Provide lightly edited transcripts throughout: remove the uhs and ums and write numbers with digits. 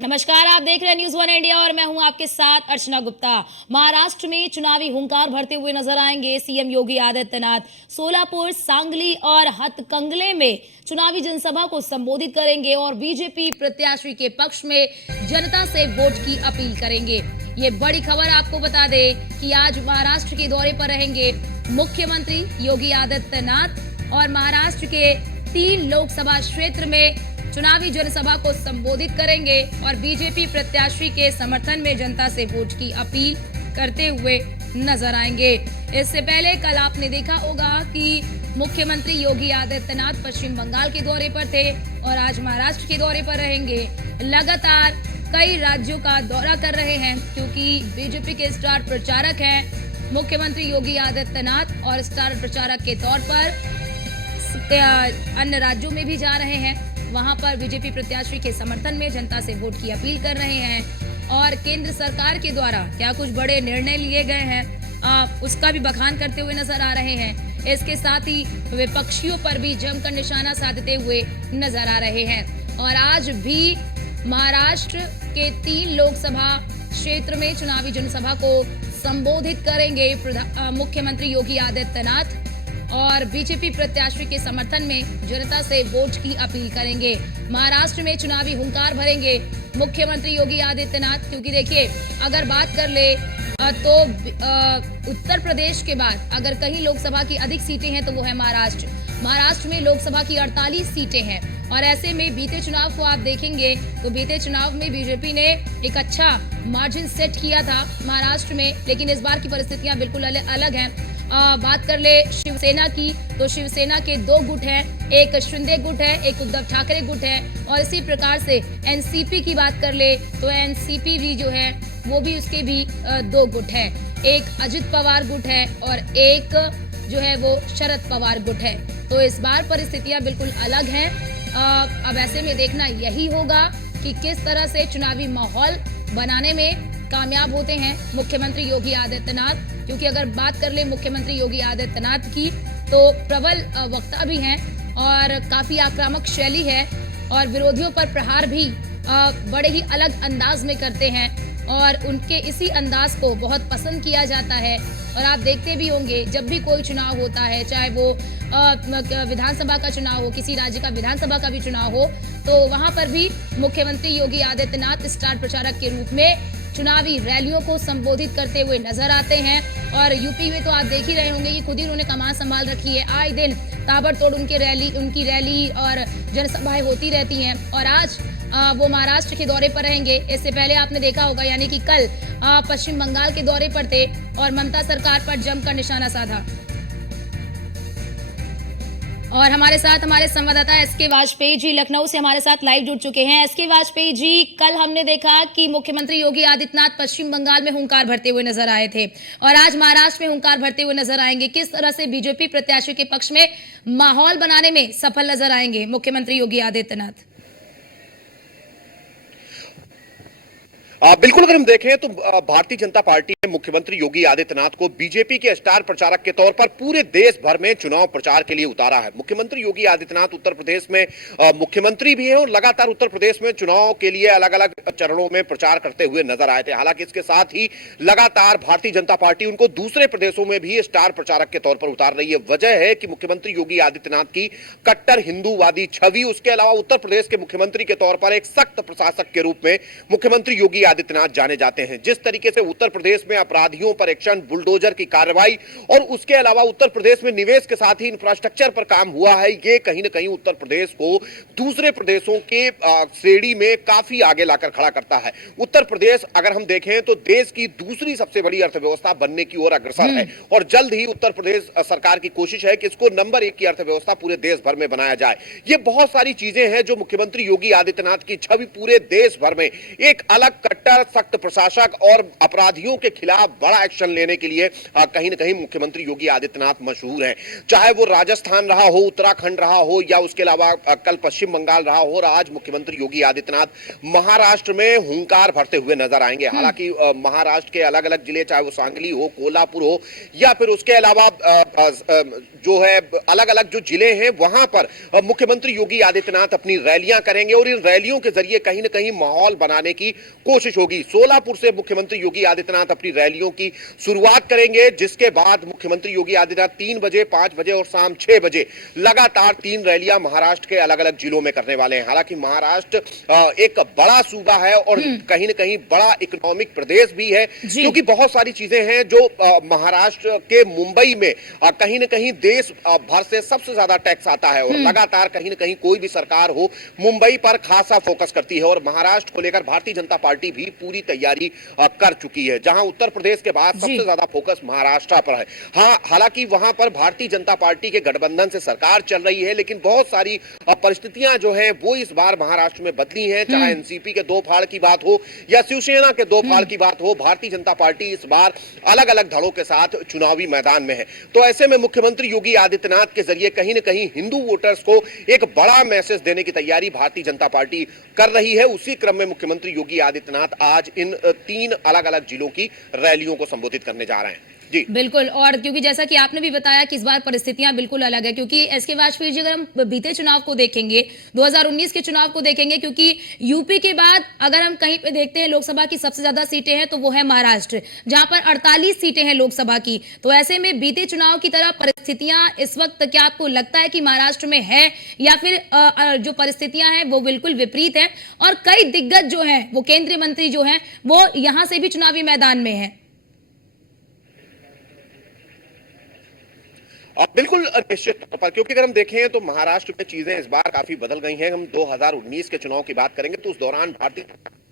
नमस्कार, आप देख रहे हैं न्यूज वन इंडिया और मैं हूं आपके साथ अर्चना गुप्ता। महाराष्ट्र में चुनावी हुंकार भरते हुए नजर आएंगे सीएम योगी आदित्यनाथ। सोलापुर, सांगली और हथकंगले में चुनावी जनसभा को संबोधित करेंगे और बीजेपी प्रत्याशी के पक्ष में जनता से वोट की अपील करेंगे। ये बड़ी खबर आपको बता दें कि आज महाराष्ट्र के दौरे पर रहेंगे मुख्यमंत्री योगी आदित्यनाथ और महाराष्ट्र के 3 लोकसभा क्षेत्र में चुनावी जनसभा को संबोधित करेंगे और बीजेपी प्रत्याशी के समर्थन में जनता से वोट की अपील करते हुए नजर आएंगे। इससे पहले कल आपने देखा होगा कि मुख्यमंत्री योगी आदित्यनाथ पश्चिम बंगाल के दौरे पर थे और आज महाराष्ट्र के दौरे पर रहेंगे। लगातार कई राज्यों का दौरा कर रहे हैं क्योंकि बीजेपी के स्टार प्रचारक हैं मुख्यमंत्री योगी आदित्यनाथ और स्टार प्रचारक के तौर पर अन्य राज्यों में भी जा रहे हैं। वहां पर बीजेपी प्रत्याशी के समर्थन में जनता से वोट की अपील कर रहे हैं और केंद्र सरकार के द्वारा क्या कुछ बड़े निर्णय लिए गए हैं उसका भी बखान करते हुए नजर आ रहे हैं। इसके साथ ही विपक्षियों पर भी जमकर निशाना साधते हुए नजर आ रहे हैं। और आज भी महाराष्ट्र के 3 लोकसभा क्षेत्र में चुनावी जनसभा को संबोधित करेंगे मुख्यमंत्री योगी आदित्यनाथ और बीजेपी प्रत्याशी के समर्थन में जनता से वोट की अपील करेंगे। महाराष्ट्र में चुनावी हुंकार भरेंगे मुख्यमंत्री योगी आदित्यनाथ क्योंकि देखिए अगर बात कर ले तो उत्तर प्रदेश के बाद अगर कहीं लोकसभा की अधिक सीटें हैं तो वो है महाराष्ट्र। महाराष्ट्र में लोकसभा की 48 सीटें हैं और ऐसे में बीते चुनाव को आप देखेंगे तो बीते चुनाव में बीजेपी ने एक अच्छा मार्जिन सेट किया था महाराष्ट्र में, लेकिन इस बार की परिस्थितियां बिल्कुल अलग हैं। बात कर ले शिवसेना की तो शिवसेना के 2 गुट हैं, एक शिंदे गुट है, एक उद्धव ठाकरे गुट है और इसी प्रकार से एनसीपी की बात कर ले तो एनसीपी भी जो है वो भी उसके भी 2 गुट है, एक अजित पवार गुट है और एक जो है वो शरद पवार गुट है। तो इस बार परिस्थितियां बिल्कुल अलग हैं। अब ऐसे में देखना यही होगा कि किस तरह से चुनावी माहौल बनाने में कामयाब होते हैं मुख्यमंत्री योगी आदित्यनाथ, क्योंकि अगर बात कर ले मुख्यमंत्री योगी आदित्यनाथ की तो प्रबल वक्ता भी हैं और काफी आक्रामक शैली है और विरोधियों पर प्रहार भी बड़े ही अलग अंदाज में करते हैं और उनके इसी अंदाज को बहुत पसंद किया जाता है। और आप देखते भी होंगे जब भी कोई चुनाव होता है, चाहे वो विधानसभा का चुनाव हो, किसी राज्य का विधानसभा का भी चुनाव हो, तो वहां पर भी मुख्यमंत्री योगी आदित्यनाथ स्टार प्रचारक के रूप में चुनावी रैलियों को संबोधित करते हुए नजर आते हैं। और यूपी में तो आप देख ही रहे होंगे कि खुद ही उन्होंने कमान संभाल रखी है, आए दिन ताबड़तोड़ उनकी रैली और जनसभाएं होती रहती हैं और आज वो महाराष्ट्र के दौरे पर रहेंगे। इससे पहले आपने देखा होगा यानी कि कल पश्चिम बंगाल के दौरे पर थे और ममता सरकार पर जमकर निशाना साधा। और हमारे साथ हमारे संवाददाता एसके वाजपेयी जी लखनऊ से हमारे साथ लाइव जुड़ चुके हैं। एसके वाजपेयी जी, कल हमने देखा कि मुख्यमंत्री योगी आदित्यनाथ पश्चिम बंगाल में हुंकार भरते हुए नजर आए थे और आज महाराष्ट्र में हुंकार भरते हुए नजर आएंगे। किस तरह से बीजेपी प्रत्याशी के पक्ष में माहौल बनाने में सफल नजर आएंगे मुख्यमंत्री योगी आदित्यनाथ? बिल्कुल, अगर हम देखें तो भारतीय जनता पार्टी ने मुख्यमंत्री योगी आदित्यनाथ को बीजेपी के स्टार प्रचारक के तौर पर पूरे देश भर में चुनाव प्रचार के लिए उतारा है। मुख्यमंत्री योगी आदित्यनाथ उत्तर प्रदेश में मुख्यमंत्री भी हैं और लगातार उत्तर प्रदेश में चुनाव के लिए अलग अलग चरणों में प्रचार करते हुए नजर आए थे। हालांकि इसके साथ ही लगातार भारतीय जनता पार्टी उनको दूसरे प्रदेशों में भी स्टार प्रचारक के तौर पर उतार रही है। वजह है कि मुख्यमंत्री योगी आदित्यनाथ की कट्टर हिंदूवादी छवि, उसके अलावा उत्तर प्रदेश के मुख्यमंत्री के तौर पर एक सख्त प्रशासक के रूप में मुख्यमंत्री योगी आदित्यनाथ जाने जाते हैं। जिस तरीके से उत्तर प्रदेश में अपराधियों पर एक्शन, बुलडोजर की कार्रवाई और उसके अलावा उत्तर प्रदेश में निवेश के साथ ही इंफ्रास्ट्रक्चर पर काम हुआ है, ये कहीं ना कहीं उत्तर प्रदेश को दूसरे प्रदेशों के श्रेणी में काफी आगे लाकर खड़ा करता है। उत्तर प्रदेश अगर हम देखें तो देश की दूसरी सबसे बड़ी अर्थव्यवस्था बनने की ओर अग्रसर है और जल्द ही उत्तर प्रदेश सरकार की कोशिश है कि इसको नंबर 1 की अर्थव्यवस्था पूरे देश भर में बनाया जाए। ये बहुत सारी चीजें हैं जो मुख्यमंत्री योगी आदित्यनाथ की छवि पूरे देश भर में एक अलग कट्टर सख्त प्रशासक और अपराधियों के खिलाफ खिलाफ बड़ा एक्शन लेने के लिए कहीं ना कहीं मुख्यमंत्री योगी आदित्यनाथ मशहूर हैं। चाहे वो राजस्थान रहा हो, उत्तराखंड रहा हो, या उसके अलावा कल पश्चिम बंगाल रहा हो, और आज मुख्यमंत्री योगी आदित्यनाथ महाराष्ट्र में हुंकार भरते हुए नजर आएंगे। हालांकि महाराष्ट्र के अलग अलग जिले, चाहे वो सांगली हो, कोल्हापुर हो, या फिर उसके अलावा जो है अलग अलग जो जिले हैं, वहां पर मुख्यमंत्री योगी आदित्यनाथ अपनी रैलियां करेंगे और इन रैलियों के जरिए कहीं ना कहीं माहौल बनाने की कोशिश होगी। सोलापुर से मुख्यमंत्री योगी आदित्यनाथ अपनी रैलियों की शुरुआत करेंगे, जिसके बाद मुख्यमंत्री योगी आदित्यनाथ 3 बजे, 5 बजे और शाम 6 बजे लगातार 3 रैलियां महाराष्ट्र के अलग अलग जिलों में करने वाले हैं। हालांकि महाराष्ट्र एक बड़ा सूबा है और कहीं ना कहीं बड़ा इकोनॉमिक प्रदेश भी है, क्योंकि बहुत सारी चीजें हैं जो महाराष्ट्र के मुंबई में कहीं ना कहीं देश भर से सबसे ज्यादा टैक्स आता है और लगातार कहीं ना कहीं कोई भी सरकार हो मुंबई पर खासा फोकस करती है। और महाराष्ट्र को लेकर भारतीय जनता पार्टी भी पूरी तैयारी कर चुकी है, जहां उत्तर प्रदेश के बाद सबसे ज्यादा फोकस महाराष्ट्र पर है। हाँ, हालांकि वहां पर भारतीय जनता पार्टी के गठबंधन से सरकार चल रही है, लेकिन बहुत सारी परिस्थितियां जो हैं वो इस बार महाराष्ट्र में बदली हैं। चाहे एनसीपी के दो फाड़ की बात हो या शिवसेना के दो फाड़ की बात हो, भारतीय जनता पार्टी इस बार अलग अलग धड़ों के साथ चुनावी मैदान में है। तो ऐसे में मुख्यमंत्री योगी आदित्यनाथ के जरिए कहीं न कहीं हिंदू वोटर्स को एक बड़ा मैसेज देने की तैयारी भारतीय जनता पार्टी कर रही है। उसी क्रम में मुख्यमंत्री योगी आदित्यनाथ आज इन 3 अलग अलग जिलों की रैलियों को संबोधित करने जा रहे हैं। जी बिल्कुल। और क्योंकि जैसा कि आपने भी बताया कि इस बार परिस्थितियां बिल्कुल अलग है, क्योंकि एसके वाजपेयी जी, अगर हम बीते चुनाव को देखेंगे, 2019 के चुनाव को देखेंगे, क्योंकि यूपी के बाद अगर हम कहीं पे देखते हैं लोकसभा की सबसे ज्यादा सीटें हैं तो वो है महाराष्ट्र, जहां पर 48 सीटें हैं लोकसभा की। तो ऐसे में बीते चुनाव की तरह परिस्थितियां इस वक्त क्या आपको लगता है कि महाराष्ट्र में है, या फिर जो परिस्थितियां हैं वो बिल्कुल विपरीत है और कई दिग्गज जो है वो केंद्रीय मंत्री जो है वो यहां से भी चुनावी मैदान में है? बिल्कुल निश्चित तौर पर, क्योंकि अगर हम देखें तो महाराष्ट्र में चीजें इस बार काफी बदल गई हैं। हम 2019 के चुनाव की बात करेंगे तो उस दौरान भारतीय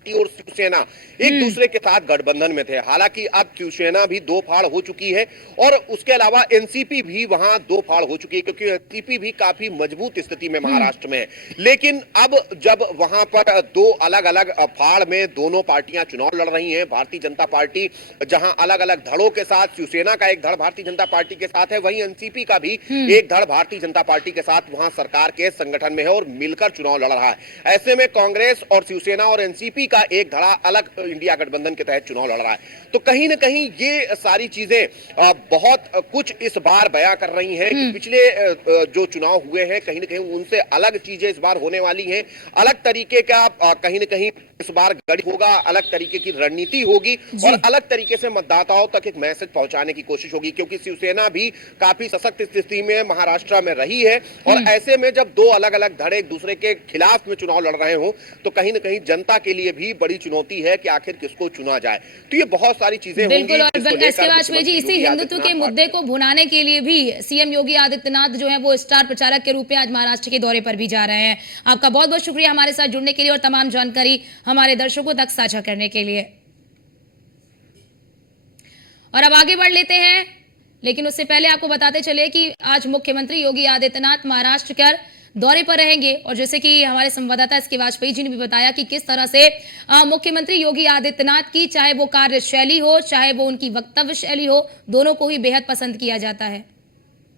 और शिवसेना एक दूसरे के साथ गठबंधन में थे। हालांकि अब शिवसेना भी 2 फाड़ हो चुकी है और उसके अलावा एनसीपी भी वहां 2 फाड़ हो चुकी है, क्योंकि एनसीपी भी काफी मजबूत स्थिति में महाराष्ट्र में है। लेकिन अब जब वहां पर 2 अलग अलग फाड़ में दोनों पार्टियां चुनाव लड़ रही हैं, भारतीय जनता पार्टी जहां अलग अलग धड़ों के साथ, शिवसेना का एक धड़ भारतीय जनता पार्टी के साथ है, वहीं एनसीपी का भी एक धड़ भारतीय जनता पार्टी के साथ वहां सरकार के संगठन में है और मिलकर चुनाव लड़ रहा है। ऐसे में कांग्रेस और शिवसेना और एनसीपी एक धड़ा अलग इंडिया गठबंधन के तहत चुनाव लड़ रहा है। तो कहीं ना कहीं ये सारी चीजें बहुत कुछ इस बार बयां कर रही हैं कि पिछले जो चुनाव हुए हैं कहीं ना कहीं उनसे अलग चीजें इस बार होने वाली हैं। अलग तरीके का कहीं ना कहीं इस बार गढ़ होगा, अलग तरीके की रणनीति होगी और अलग तरीके से मतदाताओं तक एक मैसेज पहुंचाने की कोशिश होगी, क्योंकि शिवसेना भी काफी सशक्त स्थिति में महाराष्ट्र में रही है। और ऐसे में जब 2 अलग अलग धड़े एक दूसरे के खिलाफ में चुनाव लड़ रहे हो तो कहीं ना कहीं जनता के लिए भी बड़ी चुनौती है कि आखिर किसको चुना जाए। तो ये बहुत सारी चीजें बिल्कुल। और एसके वाजपेयी जी, इसी हिंदुत्व के मुद्दे को भुनाने के लिए भी सीएम योगी आदित्यनाथ जो है वो स्टार प्रचारक के रूप में आज महाराष्ट्र के दौरे पर भी जा रहे हैं। आपका बहुत बहुत शुक्रिया हमारे साथ जुड़ने के लिए और तमाम जानकारी हमारे दर्शकों तक साझा करने के लिए। और अब आगे बढ़ लेते हैं, लेकिन उससे पहले आपको बताते चले कि आज मुख्यमंत्री योगी आदित्यनाथ महाराष्ट्र के दौरे पर रहेंगे। और जैसे कि हमारे संवाददाता एसके वाजपेयी जी ने भी बताया कि किस तरह से मुख्यमंत्री योगी आदित्यनाथ की चाहे वो कार्यशैली हो, चाहे वो उनकी वक्तव्य शैली हो, दोनों को ही बेहद पसंद किया जाता है।